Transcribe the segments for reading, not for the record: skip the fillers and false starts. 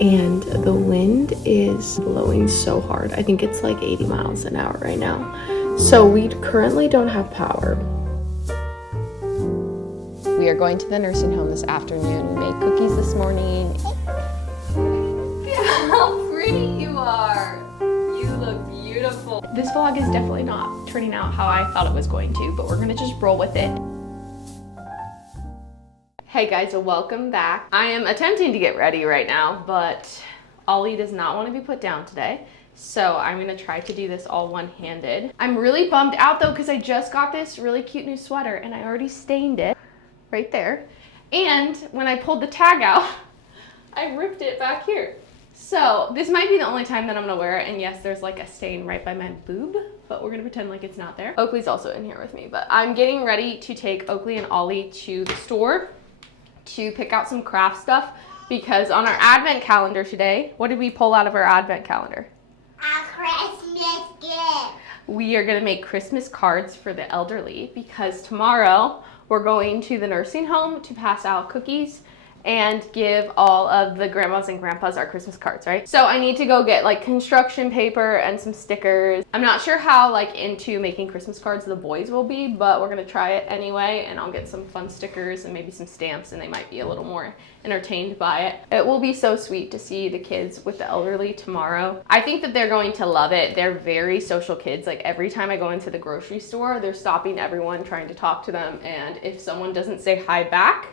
and the wind is blowing so hard. I think it's like 80 miles an hour right now. So we currently don't have power. We are going to the nursing home this afternoon. We made cookies this morning. How pretty you are. You look beautiful. This vlog is definitely not turning out how I thought it was going to, but we're gonna just roll with it. Hey guys, welcome back. I am attempting to get ready right now, but Ollie does not want to be put down today. So I'm gonna try to do this all one-handed. I'm really bummed out though, because I just got this really cute new sweater and I already stained it right there. And when I pulled the tag out, I ripped it back here. So this might be the only time that I'm gonna wear it. And yes, there's like a stain right by my boob, but we're gonna pretend like it's not there. Oakley's also in here with me, but I'm getting ready to take Oakley and Ollie to the store to pick out some craft stuff, because on our advent calendar today, what did we pull out of our advent calendar? A Christmas gift. We are gonna make Christmas cards for the elderly, because tomorrow we're going to the nursing home to pass out cookies and give all of the grandmas and grandpas our Christmas cards, right? So I need to go get like construction paper and some stickers. I'm not sure how like into making Christmas cards the boys will be, but we're gonna try it anyway, and I'll get some fun stickers and maybe some stamps, and they might be a little more entertained by it. It will be so sweet to see the kids with the elderly tomorrow. I think that they're going to love it. They're very social kids. Like every time I go into the grocery store, they're stopping everyone, trying to talk to them, and if someone doesn't say hi back,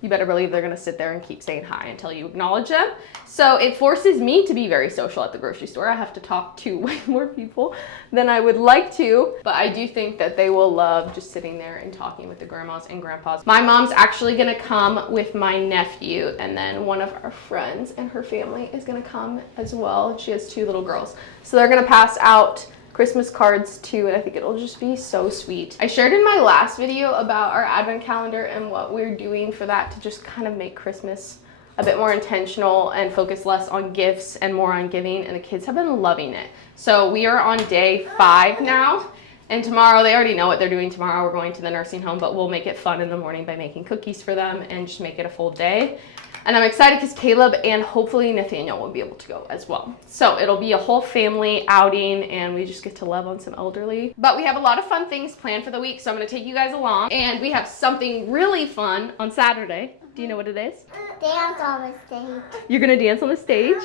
you better believe they're gonna sit there and keep saying hi until you acknowledge them. So it forces me to be very social at the grocery store. I have to talk to way more people than I would like to, but I do think that they will love just sitting there and talking with the grandmas and grandpas. My mom's actually gonna come with my nephew, and then one of our friends and her family is gonna come as well. She has 2 little girls. So they're gonna pass out Christmas cards too, and I think it'll just be so sweet. I shared in my last video about our advent calendar and what we're doing for that to just kind of make Christmas a bit more intentional and focus less on gifts and more on giving, and the kids have been loving it. So we are on day 5 now, and tomorrow, they already know what they're doing tomorrow. We're going to the nursing home, but we'll make it fun in the morning by making cookies for them and just make it a full day. And I'm excited because Caleb and hopefully Nathaniel will be able to go as well. So it'll be a whole family outing, and we just get to love on some elderly. But we have a lot of fun things planned for the week, so I'm gonna take you guys along. And we have something really fun on Saturday. Do you know what it is? Dance on the stage. You're gonna dance on the stage?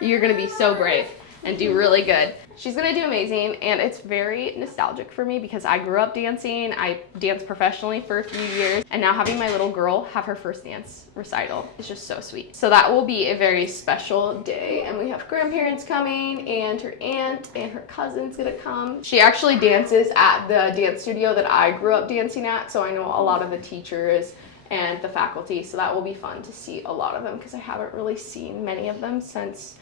You're gonna be so brave and do really good. She's gonna do amazing, and it's very nostalgic for me because I grew up dancing. I danced professionally for a few years, and now having my little girl have her first dance recital is just so sweet. So that will be a very special day, and we have grandparents coming, and her aunt and her cousin's gonna come. She actually dances at the dance studio that I grew up dancing at, so I know a lot of the teachers and the faculty, so that will be fun to see a lot of them because I haven't really seen many of them since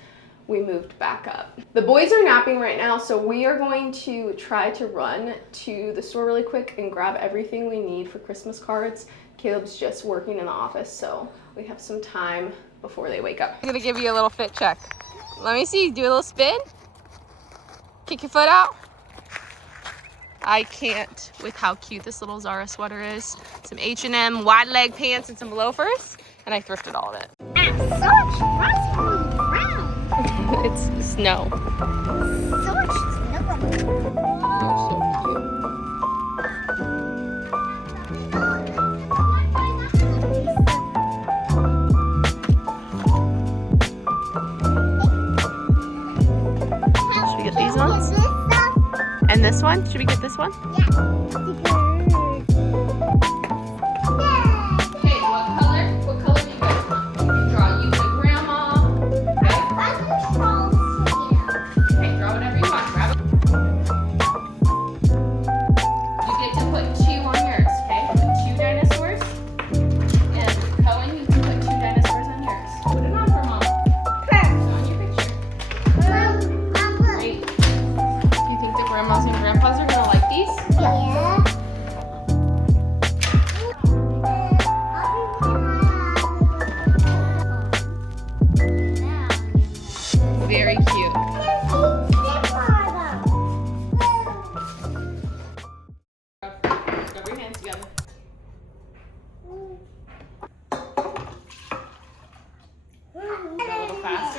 we moved back up. The boys are napping right now, so we are going to try to run to the store really quick and grab everything we need for Christmas cards. Caleb's just working in the office, so we have some time before they wake up. I'm gonna give you a little fit check. Let me see, do a little spin. Kick your foot out. I can't with how cute this little Zara sweater is. Some H&M wide leg pants and some loafers, and I thrifted all of it. Such rustling brown. It's snow. So much snow. You're so cute. Should we get these ones? And this one? Should we get this one? Okay, what color? What color do you guys want? You can draw you and grandma. Okay, draw whatever you want. Grab it. You get to put 2 on yours, okay? Put 2 dinosaurs. And Cohen, you can put 2 dinosaurs on yours. Put it on for mom. On your picture. Great. Do you think the grandmas and grandpas are gonna like these? Yeah. Very cute. Rub your hands together. Go a little fast.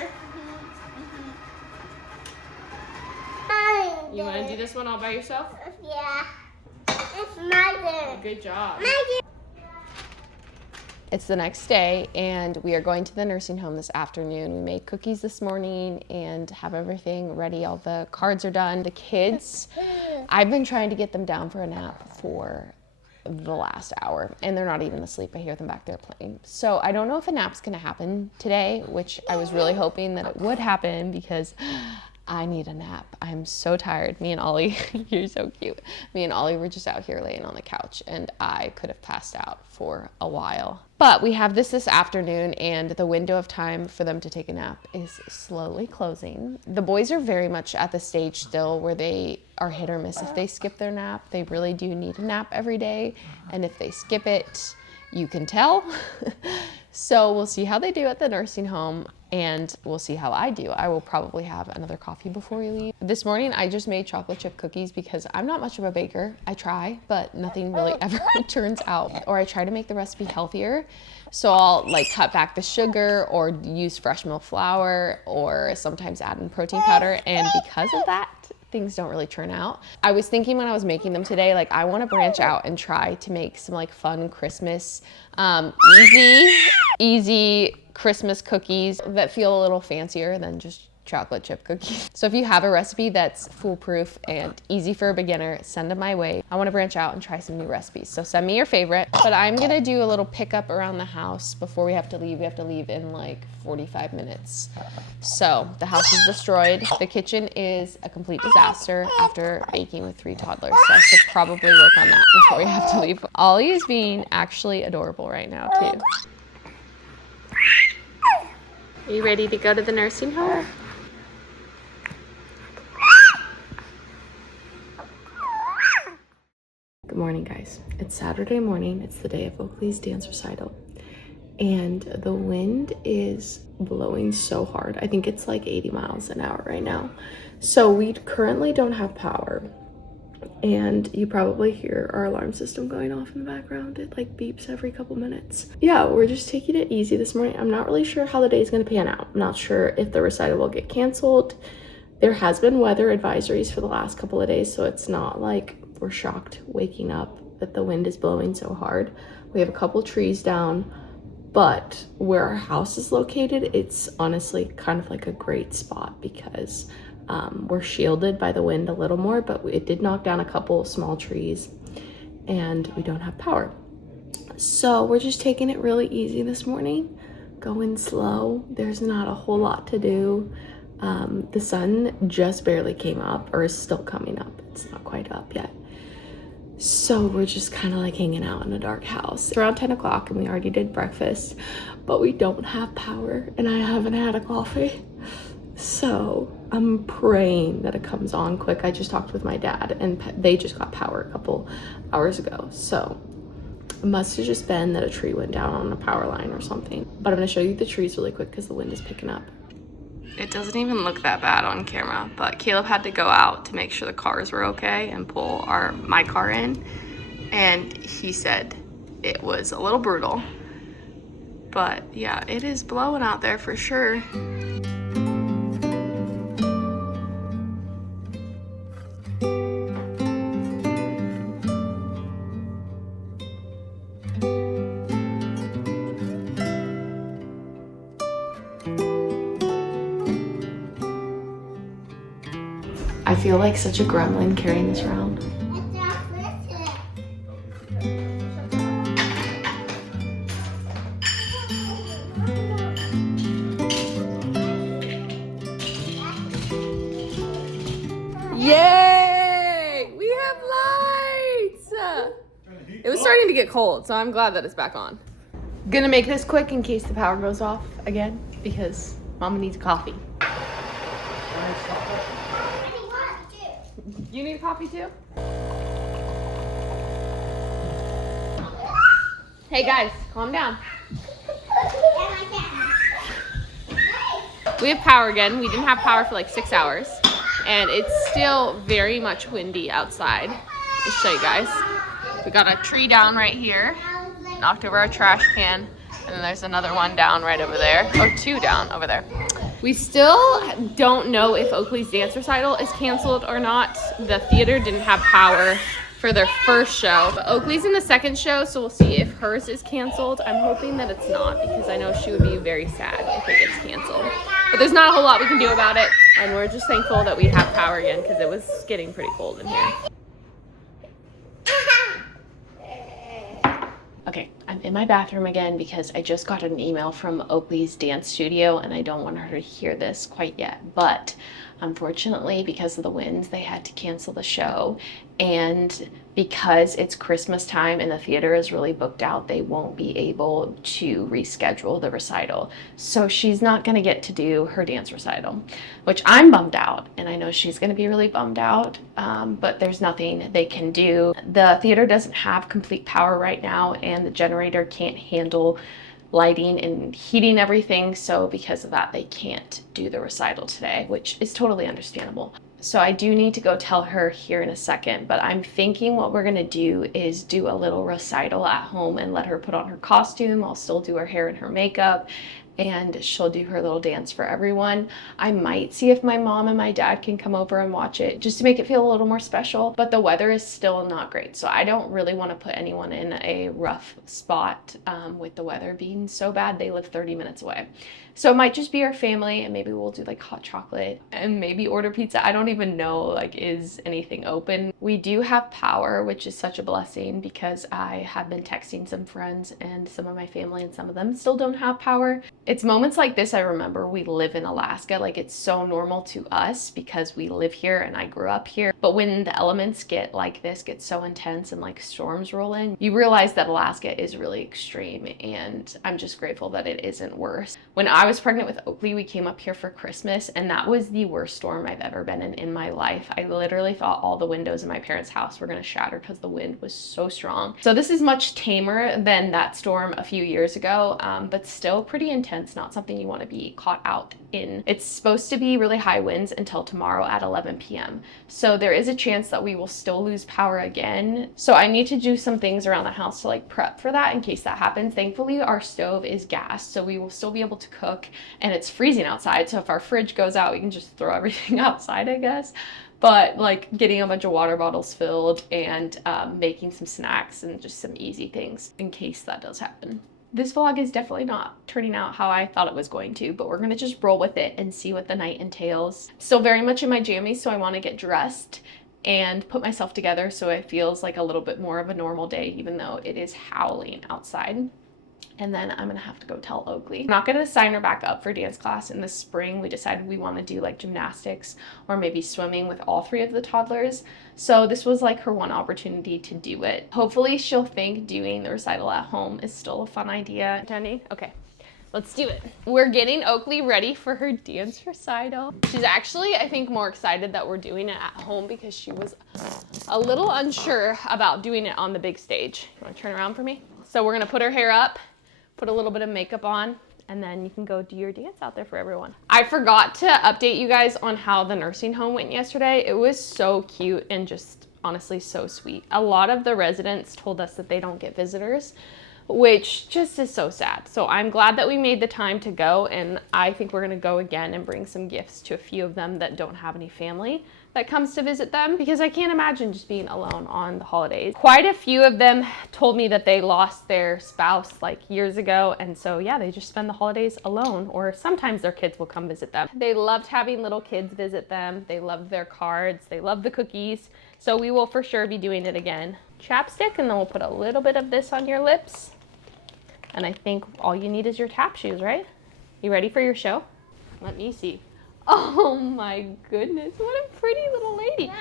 to do this one all by yourself? Yeah. It's my turn. Good job. My turn. It's the next day, and we are going to the nursing home this afternoon. We made cookies this morning and have everything ready. All the cards are done. The kids, I've been trying to get them down for a nap for the last hour, and they're not even asleep. I hear them back there playing. So I don't know if a nap's gonna happen today, which I was really hoping that it would happen because I need a nap. I'm so tired. Me and Ollie, you're so cute. Me and Ollie were just out here laying on the couch, and I could have passed out for a while. But we have this afternoon, and the window of time for them to take a nap is slowly closing. The boys are very much at the stage still where they are hit or miss. If they skip their nap, they really do need a nap every day. And if they skip it, you can tell. So we'll see how they do at the nursing home, and we'll see how I do. I will probably have another coffee before we leave. This morning, I just made chocolate chip cookies because I'm not much of a baker. I try, but nothing really ever turns out. Or I try to make the recipe healthier. So I'll like cut back the sugar or use fresh milk flour or sometimes add in protein powder. And because of that, things don't really turn out. I was thinking when I was making them today, like I want to branch out and try to make some like fun Christmas, easy Christmas cookies that feel a little fancier than just chocolate chip cookies. So if you have a recipe that's foolproof and easy for a beginner, send them my way. I want to branch out and try some new recipes. So send me your favorite, but I'm going to do a little pickup around the house before we have to leave. We have to leave in like 45 minutes. So the house is destroyed. The kitchen is a complete disaster after baking with 3 toddlers. So I should probably work on that before we have to leave. Ollie is being actually adorable right now too. Are you ready to go to the nursing home? Good morning, guys. It's Saturday morning. It's the day of Oakley's dance recital. And the wind is blowing so hard. I think it's like 80 miles an hour right now. So we currently don't have power. And you probably hear our alarm system going off in the background. It like beeps every couple minutes. Yeah, we're just taking it easy this morning. I'm not really sure how the day is going to pan out. I'm not sure if the recital will get canceled. There has been weather advisories for the last couple of days, so it's not like we're shocked waking up that the wind is blowing so hard. We have a couple trees down, but where our house is located, it's honestly kind of like a great spot because we're shielded by the wind a little more, but it did knock down a couple small trees and we don't have power. So we're just taking it really easy this morning, going slow. There's not a whole lot to do. The sun just barely came up, or is still coming up. It's not quite up yet. So we're just kind of like hanging out in a dark house. It's around 10 o'clock and we already did breakfast, but we don't have power and I haven't had a coffee. So I'm praying that it comes on quick. I just talked with my dad and they just got power a couple hours ago. So it must have just been that a tree went down on a power line or something. But I'm gonna show you the trees really quick because the wind is picking up. It doesn't even look that bad on camera, but Caleb had to go out to make sure the cars were okay and pull my car in. And he said it was a little brutal. But yeah, it is blowing out there for sure. I feel like such a gremlin carrying this around. Yay! We have lights! It was starting to get cold, so I'm glad that it's back on. Gonna make this quick in case the power goes off again because Mama needs coffee. You need coffee too? Hey guys, calm down. We have power again. We didn't have power for like 6 hours. And it's still very much windy outside. I'll show you guys. We got a tree down right here. Knocked over our trash can. And then there's another one down right over there. Or 2 down over there. We still don't know if Oakley's dance recital is canceled or not. The theater didn't have power for their first show, but Oakley's in the second show, so we'll see if hers is canceled. I'm hoping that it's not, because I know she would be very sad if it gets canceled. But there's not a whole lot we can do about it, and we're just thankful that we have power again, because it was getting pretty cold in here. Okay, I'm in my bathroom again because I just got an email from Oakley's dance studio and I don't want her to hear this quite yet. But unfortunately, because of the winds, they had to cancel the show. And because it's Christmas time and the theater is really booked out, they won't be able to reschedule the recital. So she's not going to get to do her dance recital, which I'm bummed out. And I know she's going to be really bummed out, but there's nothing they can do. The theater doesn't have complete power right now, and the generator can't handle lighting and heating everything. So because of that, they can't do the recital today, which is totally understandable. So I do need to go tell her here in a second, but I'm thinking what we're gonna do is do a little recital at home and let her put on her costume. I'll still do her hair and her makeup, and she'll do her little dance for everyone. I might see if my mom and my dad can come over and watch it just to make it feel a little more special, but the weather is still not great. So I don't really want to put anyone in a rough spot with the weather being so bad. They live 30 minutes away. So it might just be our family, and maybe we'll do like hot chocolate and maybe order pizza. I don't even know, like, is anything open? We do have power, which is such a blessing, because I have been texting some friends and some of my family, and some of them still don't have power. It's moments like this I remember we live in Alaska. Like, it's so normal to us because we live here and I grew up here. But when the elements get like this, get so intense and like storms roll in, you realize that Alaska is really extreme, and I'm just grateful that it isn't worse. When I was pregnant with Oakley, we came up here for Christmas, and that was the worst storm I've ever been in my life. I literally thought all the windows in my parents' house were gonna shatter because the wind was so strong. So this is much tamer than that storm a few years ago, but still pretty intense, not something you want to be caught out in. It's supposed to be really high winds until tomorrow at 11 p.m. So there is a chance that we will still lose power again. So I need to do some things around the house to like prep for that in case that happens. Thankfully, our stove is gas, so we will still be able to cook, and it's freezing outside. So if our fridge goes out, we can just throw everything outside, I guess. But like getting a bunch of water bottles filled and making some snacks and just some easy things in case that does happen. This vlog is definitely not turning out how I thought it was going to, but we're gonna just roll with it and see what the night entails. Still very much in my jammies, so I want to get dressed and put myself together so it feels like a little bit more of a normal day, even though it is howling outside. And then I'm gonna have to go tell Oakley. I'm not gonna sign her back up for dance class in the spring. We decided we want to do like gymnastics or maybe swimming with all three of the toddlers. So this was like her one opportunity to do it. Hopefully she'll think doing the recital at home is still a fun idea. Jenny, okay, let's do it. We're getting Oakley ready for her dance recital. She's actually, I think, more excited that we're doing it at home because she was a little unsure about doing it on the big stage. You wanna turn around for me? So we're gonna put her hair up, put a little bit of makeup on, and then you can go do your dance out there for everyone. I forgot to update you guys on how the nursing home went yesterday. It was so cute and just honestly so sweet. A lot of the residents told us that they don't get visitors, which just is so sad. So I'm glad that we made the time to go, and I think we're gonna go again and bring some gifts to a few of them that don't have any family that comes to visit them, because I can't imagine just being alone on the holidays. Quite a few of them told me that they lost their spouse like years ago, and so yeah, they just spend the holidays alone, or sometimes their kids will come visit them. They loved having little kids visit them. They loved their cards. They loved the cookies. So we will for sure be doing it again. Chapstick, and then we'll put a little bit of this on your lips. And I think all you need is your tap shoes, right? You ready for your show? Let me see. Oh my goodness, what a pretty little lady.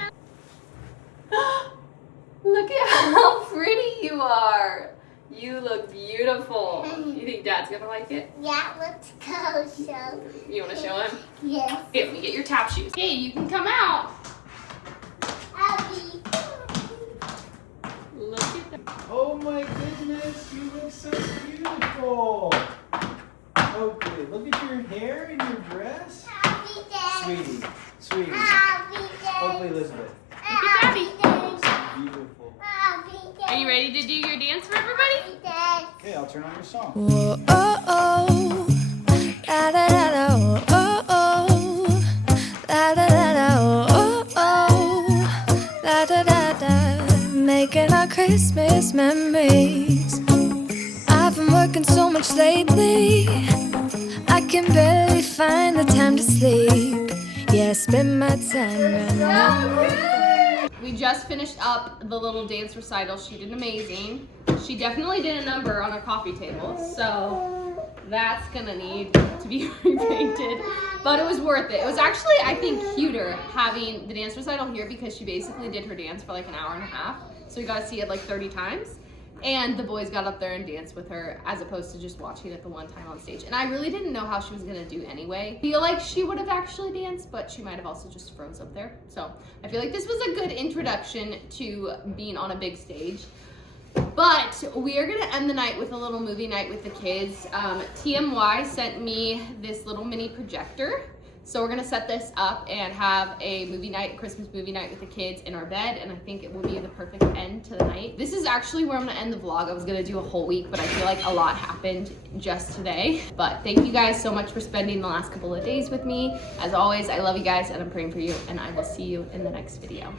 Look at how pretty you are. You look beautiful. You think Dad's gonna like it? Yeah, let's go show. You wanna show him? Yes. Here, let me get your tap shoes. Hey, you can come out. Abby. Look at that. Oh my goodness, you look so beautiful. Okay, look at your hair and your dress. Happy day. Sweetie. Happy Oakley day. Elizabeth. Happy day. Beautiful. Happy day. Are you ready to do your dance for everybody? Happy day. Okay, I'll turn on your song. Whoa, oh, oh, da da da da, oh, oh, Christmas memories. I've been working so much lately, I can barely find the time to sleep. Yeah, I spend my time running. We just finished up the little dance recital. She did amazing. She definitely did a number on her coffee table, so that's gonna need to be repainted. But it was worth it. It was actually, I think, cuter having the dance recital here because she basically did her dance for like an hour and a half. So we got to see it like 30 times. And the boys got up there and danced with her as opposed to just watching it the one time on stage. And I really didn't know how she was gonna do anyway. I feel like she would have actually danced, but she might have also just froze up there. So I feel like this was a good introduction to being on a big stage. But we are gonna end the night with a little movie night with the kids. TMY sent me this little mini projector. So we're gonna set this up and have a movie night, Christmas movie night with the kids in our bed, and I think it will be the perfect end to the night. This is actually where I'm gonna end the vlog. I was gonna do a whole week, but I feel like a lot happened just today. But thank you guys so much for spending the last couple of days with me. As always, I love you guys and I'm praying for you, and I will see you in the next video.